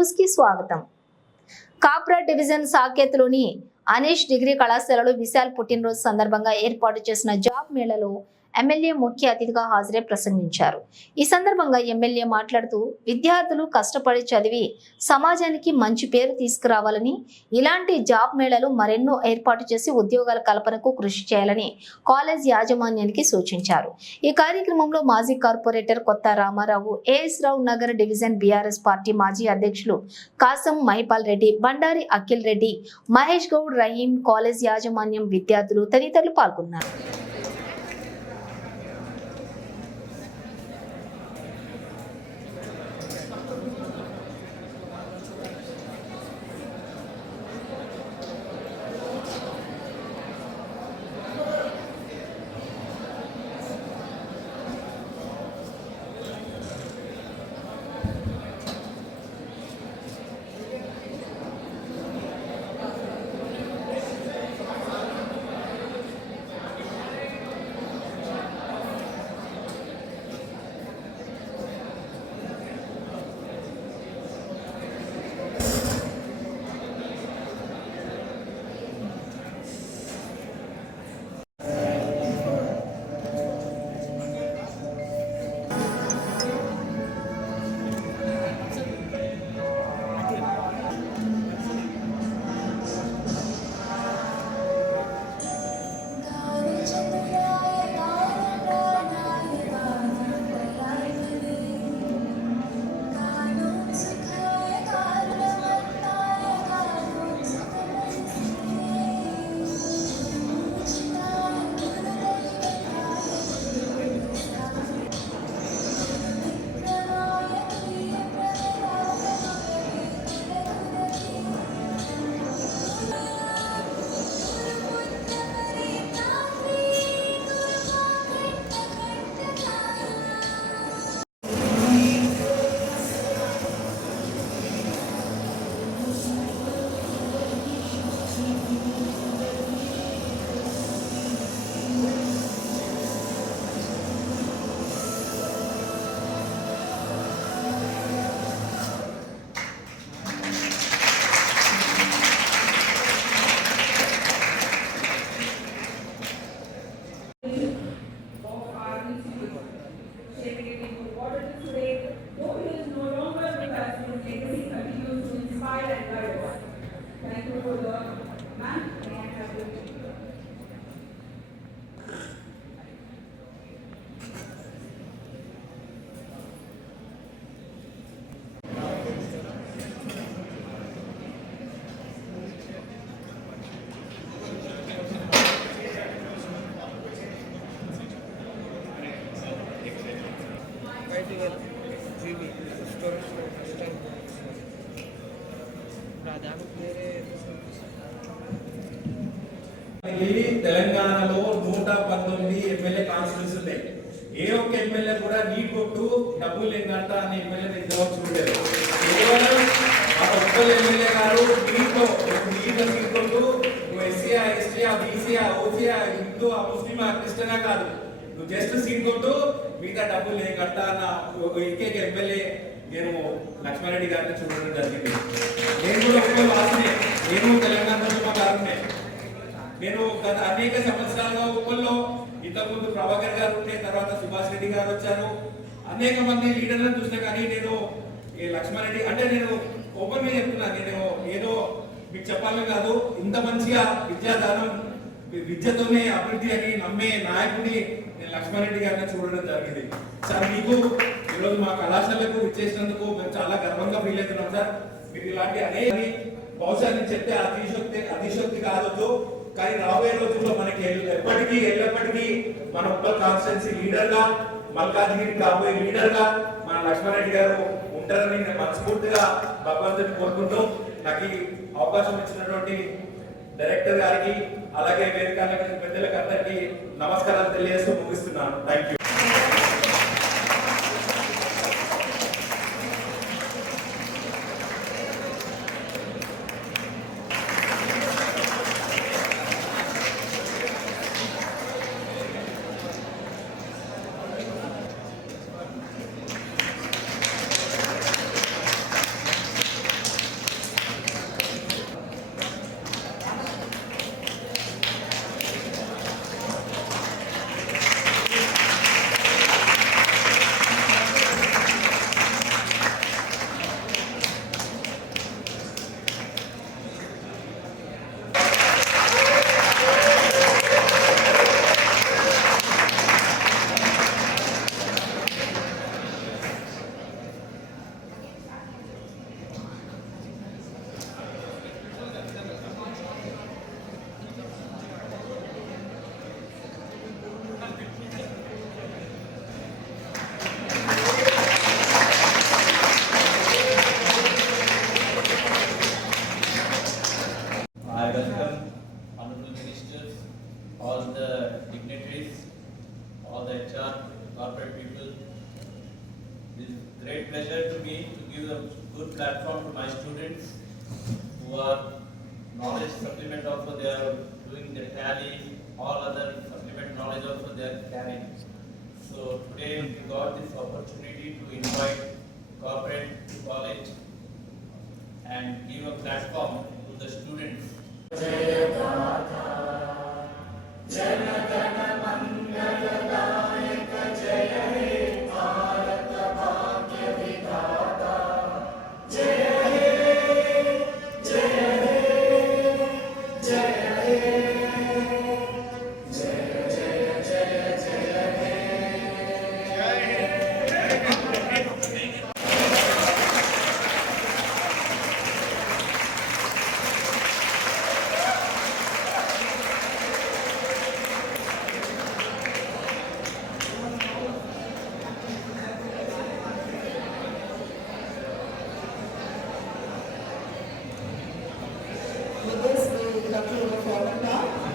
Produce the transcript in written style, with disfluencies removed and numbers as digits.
న్యూస్ కి స్వాగతం. కాప్రా డివిజన్ సాకేత్లోని అనీష్ డిగ్రీ కళాశాలలో విశాల్ పుట్టినరోజు సందర్భంగా ఏర్పాటు చేసిన జాబ్ మేళలో ఎమ్మెల్యే ముఖ్య అతిథిగా హాజరై ప్రసంగించారు. ఈ సందర్భంగా ఎమ్మెల్యే మాట్లాడుతూ విద్యార్థులు కష్టపడి చదివి సమాజానికి మంచి పేరు తీసుకురావాలని, ఇలాంటి జాబ్ మేళలు మరెన్నో ఏర్పాటు చేసి ఉద్యోగాల కల్పనకు కృషి చేయాలని కాలేజ్ యాజమాన్యానికి సూచించారు. ఈ కార్యక్రమంలో మాజీ కార్పొరేటర్ కొత్త రామారావు, ఏఎస్ రావు నగర్ డివిజన్ బీఆర్ఎస్ పార్టీ మాజీ అధ్యక్షులు కాసం మహిపాల్ రెడ్డి, బండారి అఖిల్ రెడ్డి, మహేష్ గౌడ్, రహీం, కాలేజ్ యాజమాన్యం, విద్యార్థులు తదితరులు పాల్గొన్నారు. తెలంగాణలో 119 ఎమ్మెల్యే కాన్స్టిట్యూన్స్ ఉన్నాయి. ఏ ఒక్క ఎమ్మెల్యే కూడా నీ కొట్టు డబ్బులు లేదంట అని ఎమ్మెల్యే ఇంతవరకు చూడలేదు. కేవలం ఆ ఒక్క ఎమ్మెల్యే గారు నీతో సీట్కొట్టు నువ్వు ఎస్సీ, ఎస్టీ, బీసీ, ఓసీ, హిందూ, ముస్లిం, క్రిస్టియనా కాదు, నువ్వు జస్ట్ సీట్ కొట్టు మిగతా డబ్బులు లేదంట అన్న ఏకైక ఎమ్మెల్యే నేను లక్ష్మారెడ్డి గారిని చూడడం జరిగింది. నేను కూడా ఒక్క వాసినే, నేను తెలంగాణ ఉద్యమకారునే. నేను గత అనేక సంవత్సరాలుగా ఉప్పల్లో ఇంతకుముందు ప్రభాకర్ గారు ఉంటే, తర్వాత సుభాష్ రెడ్డి గారు వచ్చారు, అనేక మంది లీడర్లను చూసినా కానీ నేను లక్ష్మారెడ్డి అంటే నేను ఓపెన్ గా చెప్తున్నా, నేను ఏదో మీకు చెప్పాలని కాదు, ఇంత మంచిగా విద్యాదానం విద్యతోనే అభివృద్ధి అని నమ్మే నాయకుడిని నేను లక్ష్మారెడ్డి గారిని చూడడం జరిగింది. సార్ మీకు ఈరోజు మా కళాశాలకు ఇచ్చేసినందుకు మేము చాలా గర్వంగా ఫీల్ అవుతున్నాం సార్. మీరు ఇలాంటి అనేక బహుశా నేను చెప్తే అతిశక్తి కావచ్చు, కానీ రాబోయే రోజుల్లో మనకి ఎల్లప్పటికీ మన ఉప్పల్ కాన్స్టిట్యున్సీ లీడర్ గా, మల్కాజ్గిరి రాబోయే లీడర్ గా మన లక్ష్మారెడ్డి గారు ఉంటారని నేను మనస్ఫూర్తిగా భగవంతుని కోరుకుంటూ నాకు ఈ అవకాశం ఇచ్చినటువంటి డైరెక్టర్ గారికి అలాగే వేదిక పెద్దలకు అందరికీ నమస్కారాలు తెలియజేస్తూ ముగిస్తున్నాను. Thank you. all the dignitaries, all the HR, corporate people. It is great pleasure to me to give a good platform to my students who are knowledge supplement also they are doing the tally, all other supplement knowledge also they are carrying. So today we got this opportunity to invite corporate to college and give a platform to the students. With this, we would like to move forward now.